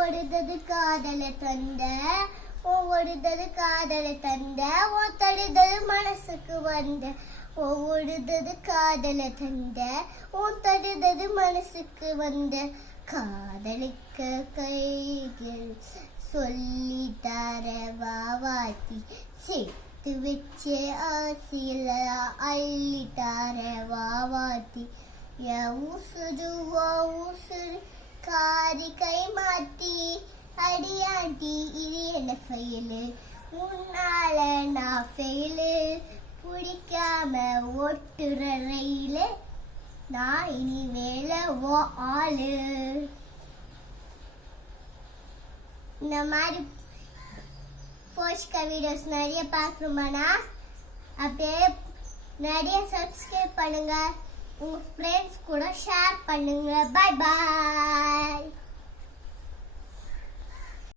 ஒடுதது காதலை தந்த ஒவ்வொருதது காதலை தந்த தடுதது மனசுக்கு வந்த ஒவ்வொருதது காதலை தந்த தடுதது மனசுக்கு வந்த காதலிக்க கைகள் சொல்லி தர வாவாத்தி சேர்த்து வச்ச ஆசையில அள்ளி தர வாவாத்தி உசுறு உசுறு காரி கை மாத்தி அடியாண்டி இது என்ன ஃபெயிலு உன்னால நான் ஃபெயிலு பிடிக்காம ஓட்டுற ரயிலு நான் இனி மேல ஓ ஆளு. இந்த மாதிரி போஸ்ட்க வீடியோஸ் நிறைய பார்க்கணுமானா அப்படியே நிறைய சப்ஸ்கிரைப் பண்ணுங்க, உங்க ஃப்ரெண்ட்ஸ் கூட ஷேர் பண்ணுங்க. Bye bye.